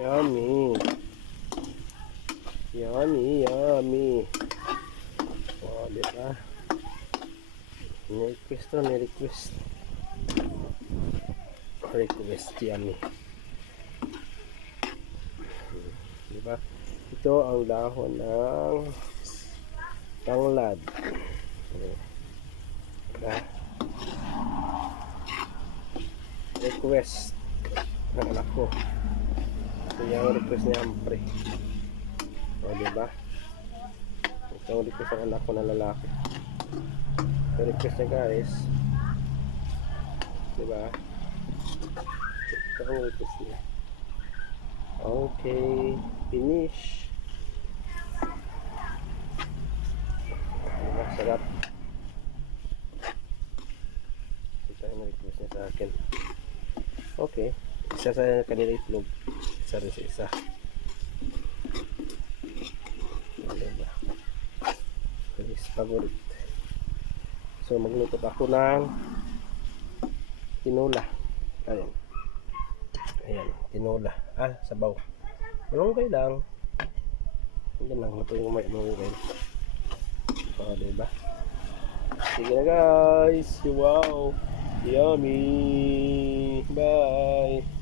Yummy. Yummy, yummy. Oh, diba? Ni-request to, ni-request. Request, yummy. Diba? Ito ang dahon ng tanglad. Diba? Request ng anak ko. Ito yung request ni Ampre. O, diba? Ito ang request ng anak ko na lalaki. Ito request niya, guys. Diba? Ito ang request niya. Okay. Finish. Diba? Sarap. Ito ang request niya sa akin. Okay. Isa sa kanila itlog. Isa rin sa isa. Diba? Please, favorite. So, magluto ako ng tinola. Ayan. Ayan, tinola. Sabaw. Malunggay lang. Hindi lang. Ito yung may malunggay. O, diba? Sige na, guys. Wow. Yummy. Bye.